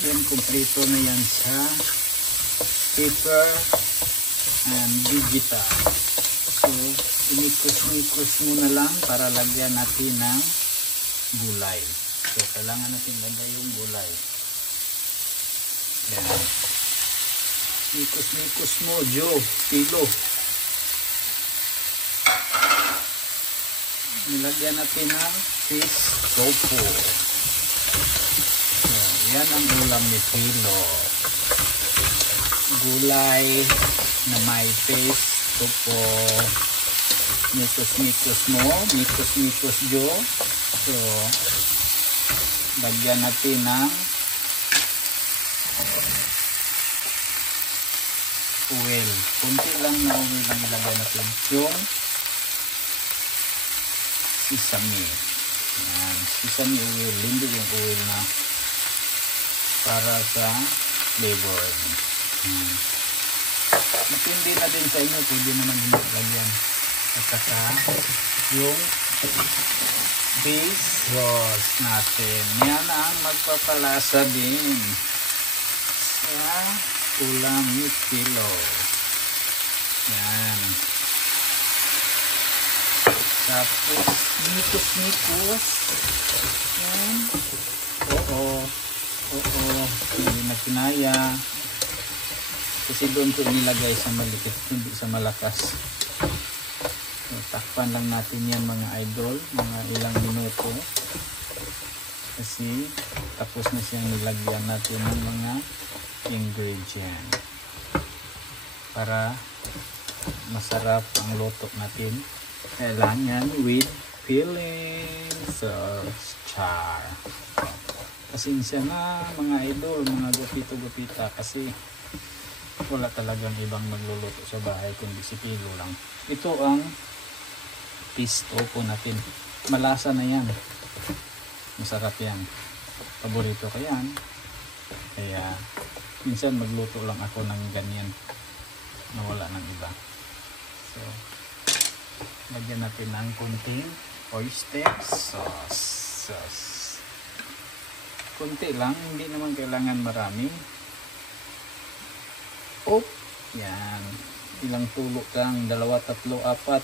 Yan, kompleto na yan sa paper and digital. So, inikos-nikos muna lang para lagyan natin ng gulay. So, kailangan natin lagay yung gulay. Yan. Nikos-nikos mo, Joe. Pilo. Nilagyan natin ng fish tofu. So, yan ang ulam ni Pilo. Gulay na may fish tofu. Nikos-nikos mo. Nikos-nikos, Joe. So, lagyan natin ng oil. Kunti lang na oil lang ilagay natin. Yung sesame. Yan. Sesame oil. Hindi yung oil na para sa flavor. Matindi na din sa inyo. Pwede naman lagyan. At saka yung base sauce natin. Yan ang magpapalasa din sa ulam ni Pilo. Yan. Tapos nikos-nikos. Yan. Oo. Hindi na kinaya. Kasi doon ko nilagay sa maliit, hindi sa malakas. So, takpan lang natin yan mga idol, mga ilang minuto. Kasi tapos na siyang nilagyan natin ng mga ingredient para masarap ang luto natin. Kailangan with filling sauce char. Pasensya na mga idol, mga gupito-gupita, kasi wala talagang ibang magluluto sa bahay kundi si Pilo lang. Ito ang fish tofu natin. Malasa na yan. Masarap yan. Paborito ko yan. Kaya minsan magluto lang ako ng ganyan na wala ng iba. So, lagyan natin ng kunting oyster sauce. Kunti lang, hindi naman kailangan marami. Yan. Ilang tulok lang, 2, 3, 4,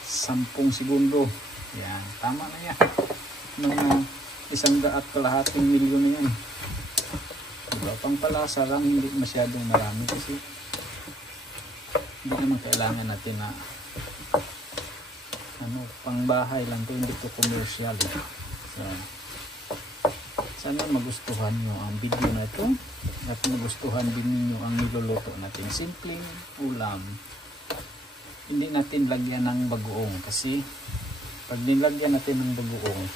10 segundo. Yan, tama na yan. Mga 100,000 milyon na yan. Diba? Pangpalasa lang, hindi masyadong marami kasi hindi naman kailangan natin na pangbahay lang to, hindi to commercial. So, sana magustuhan nyo ang video na ito at magustuhan din ninyo ang niluluto natin. Simpleng ulam. Hindi natin lagyan ng bagoong kasi pag nilagyan natin ng bagoong,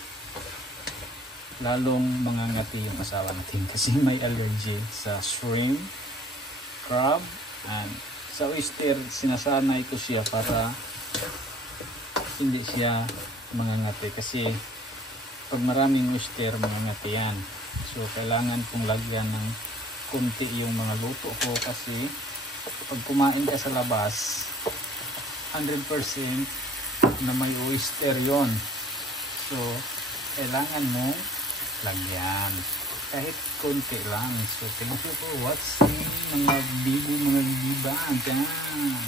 lalong mangangati yung asawa natin kasi may allergy sa shrimp, crab, and sa oyster. Sinasanay ko siya para hindi siya mangangati kasi pag maraming oyster, mangangati yan. So kailangan kong lagyan ng kunti yung mga luto ko kasi pag kumain ka sa labas 100% na may oyster yon. So kailangan mo lagyan kahit konti lang. So thank you for watching mga bibo, mga biba dyan.